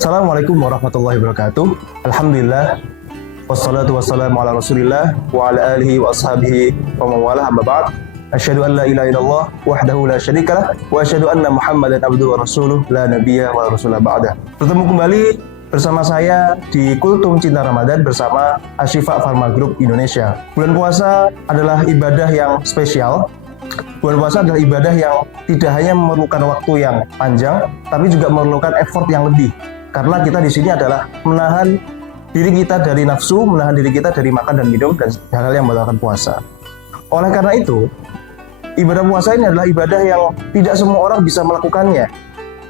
Assalamualaikum warahmatullahi wabarakatuh. Alhamdulillah. Wassalatu wassalamu ala rasulillah wa ala alihi wa ashabihi wa mawalah amma ba'd. Asyhadu an la ilaha illallah wahdahu la syarikalah wa asyhadu anna Muhammadan abduhu wa rasuluh la nabiyya wa rasulah ba'dah. Bertemu kembali bersama saya di Kultum Cinta Ramadan bersama Ashifa Pharma Group Indonesia. Bulan puasa adalah ibadah yang spesial. Bulan puasa adalah ibadah yang tidak hanya memerlukan waktu yang panjang, tapi juga memerlukan effort yang lebih. Karena kita di sini adalah menahan diri kita dari nafsu, menahan diri kita dari makan dan minum dan hal-hal yang membatalkan puasa. Oleh karena itu, ibadah puasa ini adalah ibadah yang tidak semua orang bisa melakukannya.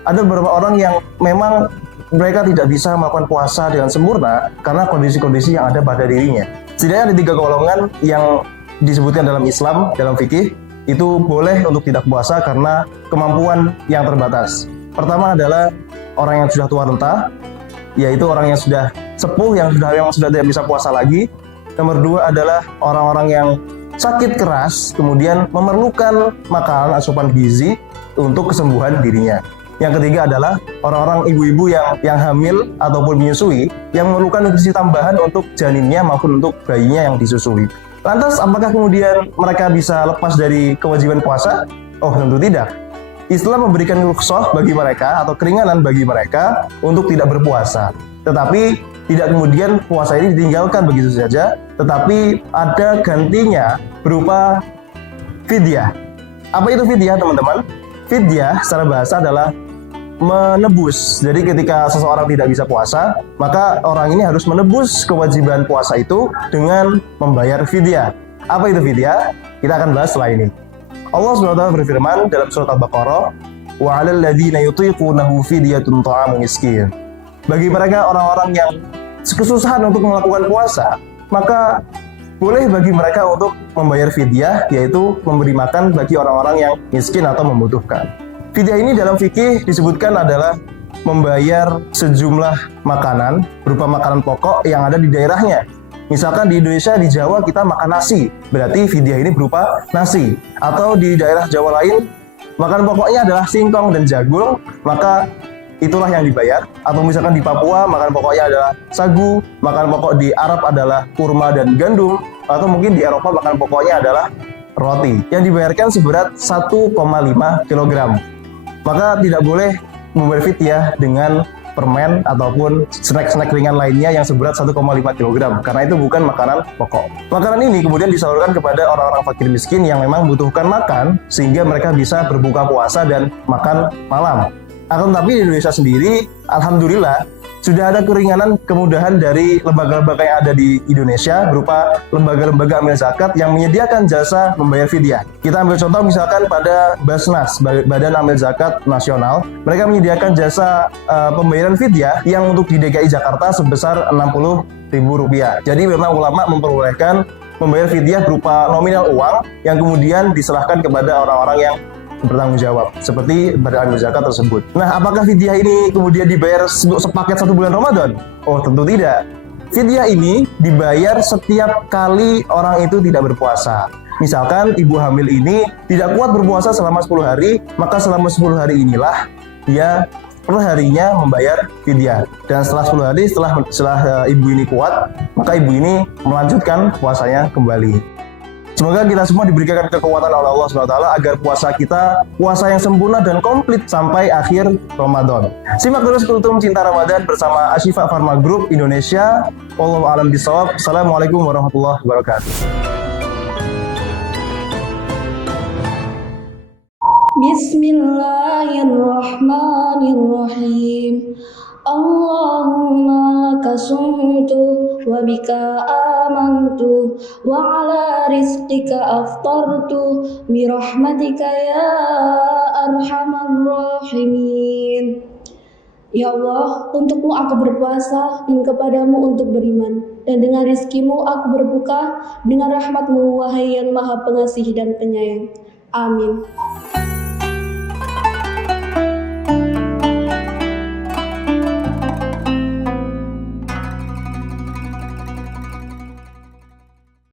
Ada beberapa orang yang memang mereka tidak bisa melakukan puasa dengan sempurna karena kondisi-kondisi yang ada pada dirinya. Setidaknya ada 3 golongan yang disebutkan dalam Islam, dalam fikih, itu boleh untuk tidak puasa karena kemampuan yang terbatas. Pertama adalah orang yang sudah tua renta, yaitu orang yang sudah sepuh, yang sudah tidak bisa puasa lagi. Nomor 2 adalah orang-orang yang sakit keras, kemudian memerlukan makanan asupan gizi untuk kesembuhan dirinya. Yang ketiga adalah orang-orang ibu-ibu yang hamil ataupun menyusui, yang memerlukan nutrisi tambahan untuk janinnya maupun untuk bayinya yang disusui. Lantas, apakah kemudian mereka bisa lepas dari kewajiban puasa? Oh, tentu tidak. Islam memberikan rukhsah bagi mereka atau keringanan bagi mereka untuk tidak berpuasa. Tetapi tidak kemudian puasa ini ditinggalkan begitu saja, tetapi ada gantinya berupa fidyah. Apa itu fidyah, teman-teman? Fidyah secara bahasa adalah menebus. Jadi ketika seseorang tidak bisa puasa, maka orang ini harus menebus kewajiban puasa itu dengan membayar fidyah. Apa itu fidyah? Kita akan bahas setelah ini. Allah SWT berfirman dalam surat Al-Baqarah, wa 'alal ladzina yutiqunahu fidyatun ta'amu miskin. Bagi mereka orang-orang yang kesusahan untuk melakukan puasa, maka boleh bagi mereka untuk membayar fidyah, yaitu memberi makan bagi orang-orang yang miskin atau membutuhkan. Fidyah ini dalam fikih disebutkan adalah membayar sejumlah makanan berupa makanan pokok yang ada di daerahnya. Misalkan di Indonesia, di Jawa kita makan nasi, berarti fidyah ini berupa nasi. Atau di daerah Jawa lain, makanan pokoknya adalah singkong dan jagung, maka itulah yang dibayar. Atau misalkan di Papua, makanan pokoknya adalah sagu, makanan pokok di Arab adalah kurma dan gandum, atau mungkin di Eropa makanan pokoknya adalah roti, yang dibayarkan seberat 1,5 kg. Maka tidak boleh membayar fidyah dengan permen ataupun snack-snack ringan lainnya yang seberat 1,5 kg, karena itu bukan makanan pokok. Makanan ini kemudian disalurkan kepada orang-orang fakir miskin yang memang membutuhkan makan, sehingga mereka bisa berbuka puasa dan makan malam. Akan tetapi di Indonesia sendiri, alhamdulillah, sudah ada keringanan, kemudahan dari lembaga-lembaga yang ada di Indonesia berupa lembaga-lembaga amil zakat yang menyediakan jasa membayar fidyah. Kita ambil contoh misalkan pada Basnas, Badan Amil Zakat Nasional, mereka menyediakan jasa pembayaran fidyah yang untuk di DKI Jakarta sebesar Rp60.000. Jadi memang ulama memperbolehkan membayar fidyah berupa nominal uang yang kemudian diserahkan kepada orang-orang yang bertanggung jawab, seperti Badan Amil Zakat tersebut. Nah, apakah fidyah ini kemudian dibayar sepaket 1 bulan Ramadan? Oh, tentu tidak. Fidyah ini dibayar setiap kali orang itu tidak berpuasa. Misalkan ibu hamil ini tidak kuat berpuasa selama 10 hari, maka selama 10 hari inilah dia per harinya membayar fidyah. Dan setelah 10 hari, setelah ibu ini kuat, maka ibu ini melanjutkan puasanya kembali. Semoga kita semua diberikan kekuatan oleh Allah SWT agar puasa kita puasa yang sempurna dan komplit sampai akhir Ramadan. Simak terus Kultum Cinta Ramadan bersama Ashifa Pharma Group Indonesia. Wallahu a'lam bishawab. Assalamualaikum warahmatullahi wabarakatuh. Bismillahirrahmanirrahim. Allahumma laka sumtu wa bika amantu wa ala rizqika aftartu bi rahmatika ya arhamar rahimin. Ya Allah, untukmu aku berpuasa dan kepadamu untuk beriman, dan dengan rizkimu aku berbuka dengan rahmatmu wahai yang maha pengasih dan penyayang. Amin.